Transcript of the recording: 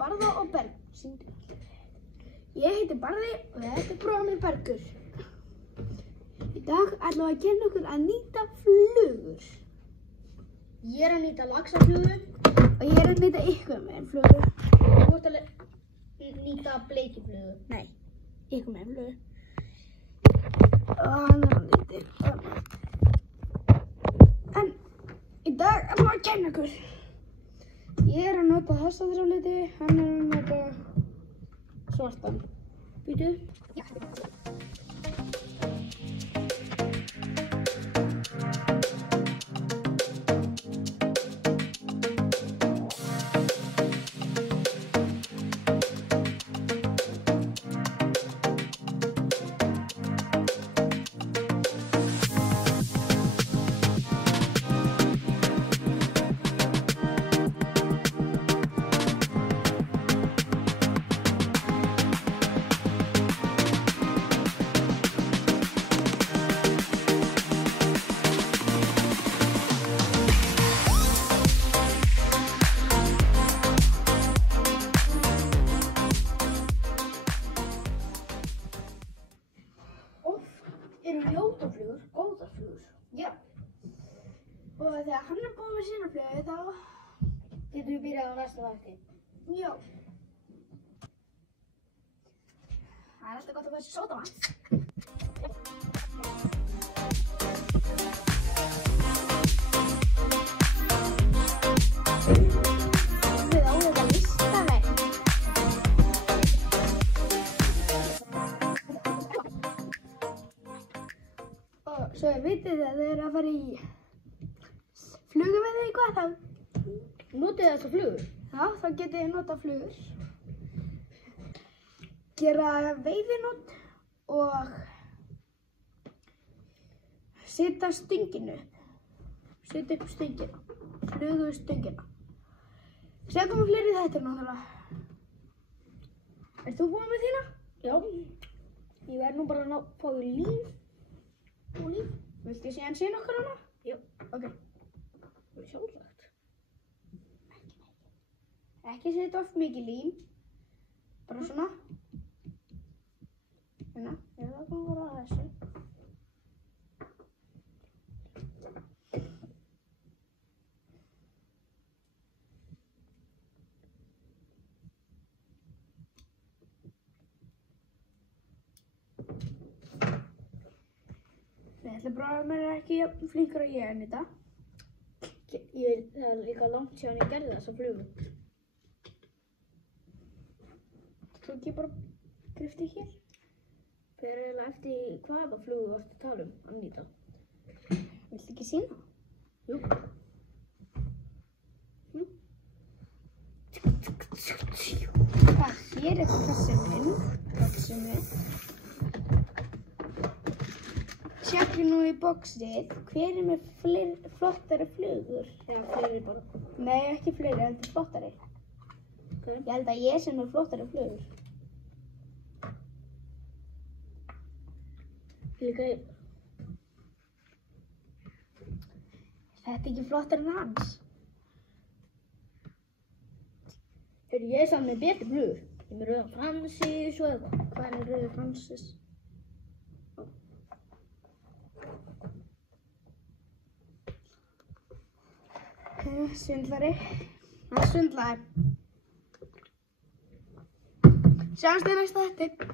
Barða og Bergur. Ég heiti Barði og þetta bróðir minn Bergur. Í dag ætlum við að kenna okkur að nýta flugur. Ég er að nýta laxaflugu. Og ég er að nýta ykkur megin flugu. Þú ert að nýta bleikiflugu. Nei, ykkur megin flugu. Og hann er að nýta. En í dag ætlum við að kenna okkur. Ég er að nota þessa þrjá liti, hann er að nota svartan. Býtu? Já. Eru ljótaflugur góðar flugur? Já. Og þegar hann er búinn með sína flugu þá Getum við byrjað á næsta þætti? já. Það er alltaf gott að fá sér sódavatn. Við á þetta listaverk. Og svo vitið þið að þið eru að fara í fluguveiði eitthvað þá. Notið þessa flugur? Já, þá getið þið nota flugur. Gera veiðinót og setja stöngina upp. Setja upp stöngina. Flugustöngina. Segja koma fleiri þættir náttúrulega. Ert þú búinn með þína? Já. Ég verð nú bara að fá þér líf. Og líf. Viltu ég síðan sína okkur hana? Já. Ok. Það er sjálfsagt. Ekki setja of mikið lím. Bara svona. Hérna. Ég ætla að koma bara að þessu. Nei, ætla bróðir minn er ekki jafn flinkur að ég en þetta. Það er líka langt síðan ég gerði þessa flugu. Þú ekki bara grifti hér? Fer eiginlega eftir hvaða flugu þú ert að tala um að nýta. Viltu ekki sína? Jú. Hvað, hér er kassin minn. Sjáðu nú í boxið, hver er með flottari flugur? Eða fleiri bara. Nei, ekki fleiri, heldur flottari. Okay. Ég held að ég sé með flottari flugur. Líka ég. Er þetta ekki flottari en hans? Heyrðu, ég er samt með betri flugur. Ég er með rauðan Francis og eitthvað. Hvað er rauður Francis? Svindlari. Hann svindlaði. Sjáumst í næsta þætti.